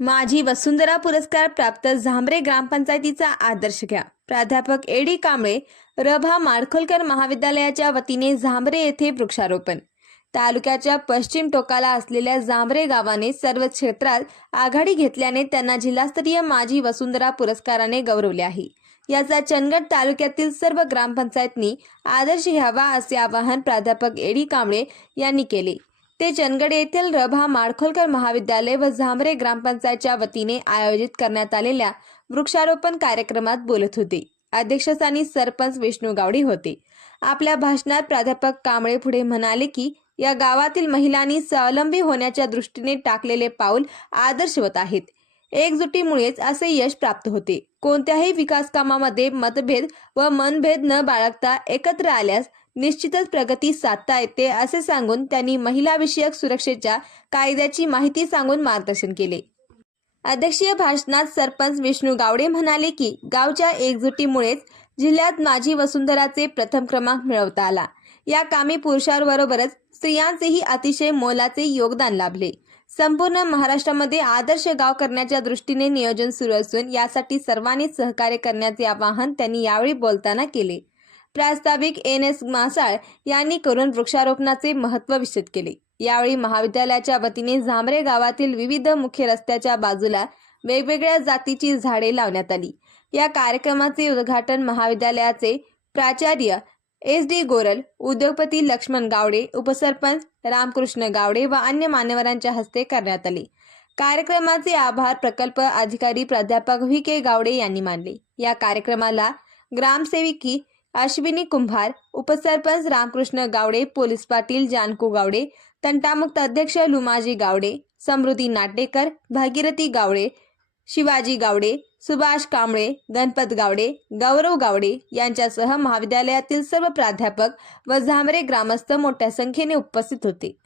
माझी वसुंधरा पुरस्कार प्राप्त झांबरे ग्रामपंचायतीचा आदर्श घ्या. प्राध्यापक एडी कांबळे रभा माडखोलकर महाविद्यालयाच्या वतीने झांबरे येथे वृक्षारोपण. तालुक्याच्या पश्चिम टोकाला असलेल्या जांभरे गावाने सर्व क्षेत्रात आघाडी घेतल्याने त्यांना जिल्हास्तरीय माजी वसुंधरा पुरस्काराने गौरवले आहे. याचा चंदगड तालुक्यातील सर्व ग्रामपंचायतनी आदर्श घ्यावा असे आवाहन प्राध्यापक एडी कांबळे यांनी केले. ते चंदगड येथील रभा माडखोलकर महाविद्यालय व झांबरे ग्रामपंचायतच्या वतीने आयोजित करण्यात आलेल्या वृक्षारोपण कार्यक्रमात बोलत होते. अध्यक्षस्थानी सरपंच विष्णू गावडे होते. आपल्या भाषणात प्राध्यापक कांबळे पुढे म्हणाले की या गावातील महिलांनी स्वावलंबी होण्याच्या दृष्टीने टाकलेले पाऊल आदर्शवत आहेत. एकजुटीमुळेच असे यश प्राप्त होते. कोणत्याही विकास कामामध्ये मतभेद व मनभेद न बाळगता एकत्र आल्यास निश्चितच प्रगती साधता येते असे सांगून त्यांनी महिलाविषयक सुरक्षेच्या कायद्याची माहिती सांगून मार्गदर्शन केले. अध्यक्षीय भाषणात सरपंच विष्णू गावडे म्हणाले की गावच्या एकजुटीमुळेच जिल्ह्यात माझी वसुंधराचे प्रथम क्रमांक मिळवता आला. या कामी पुरुषांबरोबरच स्त्रियांचेही अतिशय मोलाचे योगदान लाभले. संपूर्ण महाराष्ट्रामध्ये आदर्श गाव करण्याच्या दृष्टीने नियोजन सुरू असून यासाठी सर्वांनी सहकार्य करण्याचे आवाहन त्यांनी यावेळी बोलताना केले. प्रास्ताविक एन एस मासाळ यांनी करून वृक्षारोपणाचे महत्त्व विशद केले. यावेळी महाविद्यालयाच्या वतीने झांबरे गावातील विविध मुख्य रस्त्याच्या बाजूला वेगवेगळ्या जातीची झाडे लावण्यात आली. या कार्यक्रमाचे उद्घाटन महाविद्यालयाचे प्राचार्य एस डी गोरल उद्योगपती लक्ष्मण गावडे उपसरपंच रामकृष्ण गावडे व अन्य मान्यवरांच्या हस्ते करण्यात आले. कार्यक्रमाचे आभार प्रकल्प अधिकारी प्राध्यापक व्ही के गावडे यांनी मानले. या कार्यक्रमाला ग्रामसेविकी अश्विनी कुंभार उपसरपंच रामकृष्ण गावडे पोलीस पाटील जानकू गावडे तंटामुक्त अध्यक्ष लुमाजी गावडे समृद्धी नाटेकर भागीरथी गावडे शिवाजी गावडे सुभाष कांबळे गणपत गावडे गौरव गावडे यांच्यासह महाविद्यालयातील सर्व प्राध्यापक व झांबरे ग्रामस्थ मोठ्या संख्येने उपस्थित होते.